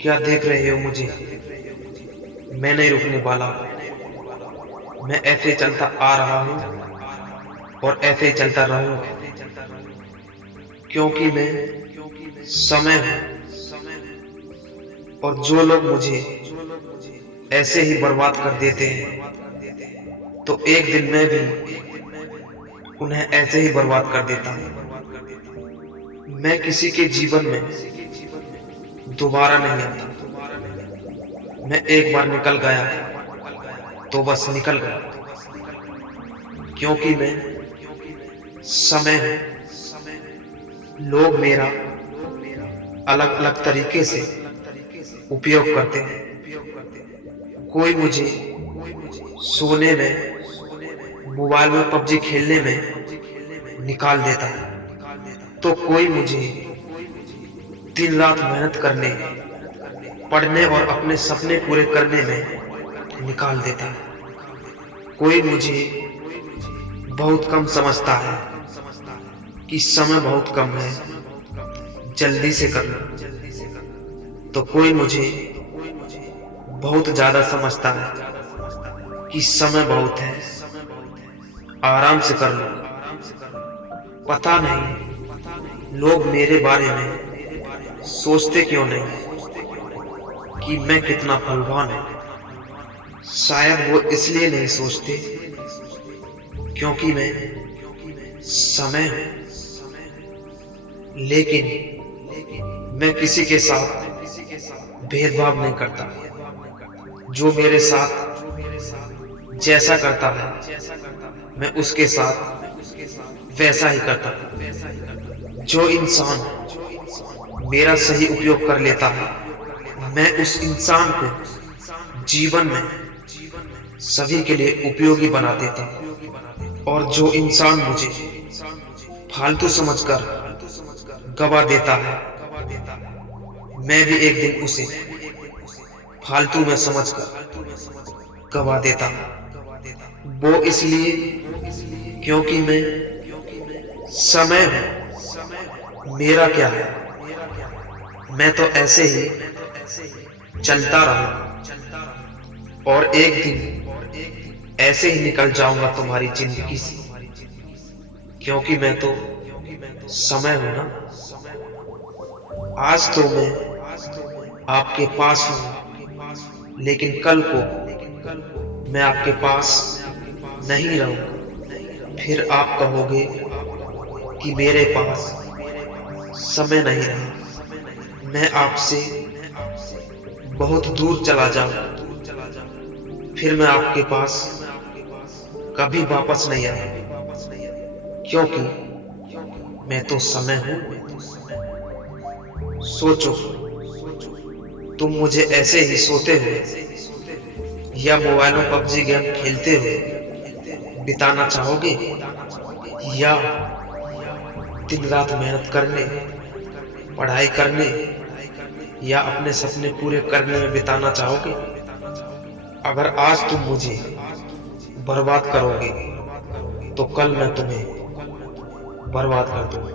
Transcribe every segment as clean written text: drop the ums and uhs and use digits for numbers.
क्या देख रहे हो मुझे? मैं नहीं रुकने वाला। मैं ऐसे चलता आ रहा हूँ और ऐसे ही चलता रहूंगा, क्योंकि मैं समय हूँ। और जो लोग मुझे ऐसे ही बर्बाद कर देते हैं, तो एक दिन मैं भी उन्हें ऐसे ही बर्बाद कर देता हूँ। मैं किसी के जीवन में दोबारा नहीं आता। मैं एक बार निकल गया तो बस निकल गया, क्योंकि मैं समय हूँ। लोग मेरा अलग अलग तरीके से उपयोग करते हैं। कोई मुझे सोने में, मोबाइल में पबजी खेलने में निकाल देता है, तो कोई मुझे दिन रात मेहनत करने, पढ़ने और अपने सपने पूरे करने में निकाल देता है। कोई मुझे बहुत कम समझता है कि समय बहुत कम है, जल्दी से कर लो, तो कोई मुझे बहुत ज्यादा समझता है कि समय बहुत है, आराम से कर लो। पता नहीं लोग मेरे बारे में सोचते क्यों नहीं कि मैं कितना बलवान हूं। शायद वो इसलिए नहीं सोचते क्योंकि मैं समय हूं। लेकिन मैं किसी के साथ भेदभाव नहीं करता। जो मेरे साथ जैसा करता है, मैं उसके साथ वैसा ही करता हूं। जो इंसान मेरा सही उपयोग कर लेता है, मैं उस इंसान को जीवन में सभी के लिए उपयोगी बना देता हूं। और जो इंसान मुझे फालतू समझकर गवा देता है, मैं भी एक दिन उसे फालतू में समझकर गवा देता हूं। वो इसलिए क्योंकि मैं समय हूं। मेरा क्या है, मैं तो ऐसे ही चलता रहूंगा और एक दिन ऐसे ही निकल जाऊंगा तुम्हारी जिंदगी से, क्योंकि मैं तो समय हूं ना। आज तो मैं आपके पास हूं, लेकिन कल को मैं आपके पास नहीं रहूंगा। फिर आप कहोगे कि मेरे पास समय नहीं रहा। मैं आपसे बहुत दूर चला जाऊं, फिर मैं आपके पास कभी वापस नहीं आऊंगा, क्योंकि मैं तो समय हूं। सोचो, तुम मुझे ऐसे ही सोते हुए या मोबाइल में पबजी गेम खेलते हुए बिताना चाहोगे, या दिन रात मेहनत करने, पढ़ाई करने या अपने सपने पूरे करने में बिताना चाहोगे? अगर आज तुम मुझे बर्बाद करोगे, तो कल मैं तुम्हें बर्बाद कर दूंगा।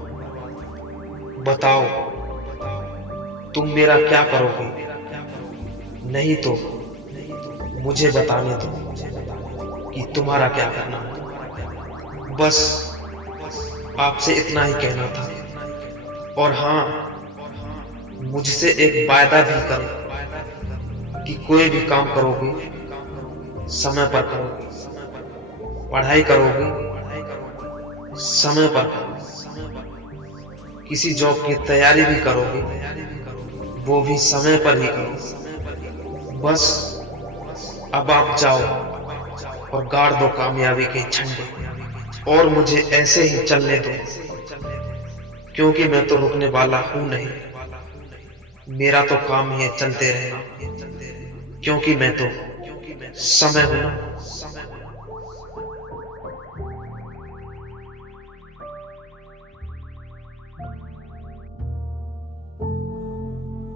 बताओ, तुम मेरा क्या करोगे? नहीं तो मुझे बताने दो कि तुम्हारा क्या करना है। बस आपसे इतना ही कहना था। और हाँ, मुझसे एक वायदा भी करो कि कोई भी काम करोगे समय पर करोगे, पढ़ाई करोगे समय पर करोगे, किसी जॉब की तैयारी भी करोगे वो भी समय पर ही करो। बस अब आप जाओ और गाड़ दो कामयाबी के झंडे, और मुझे ऐसे ही चलने दो, क्योंकि मैं तो रुकने वाला हूं नहीं। मेरा तो काम ही है चलते रहना, क्योंकि मैं तो समय हूं ना।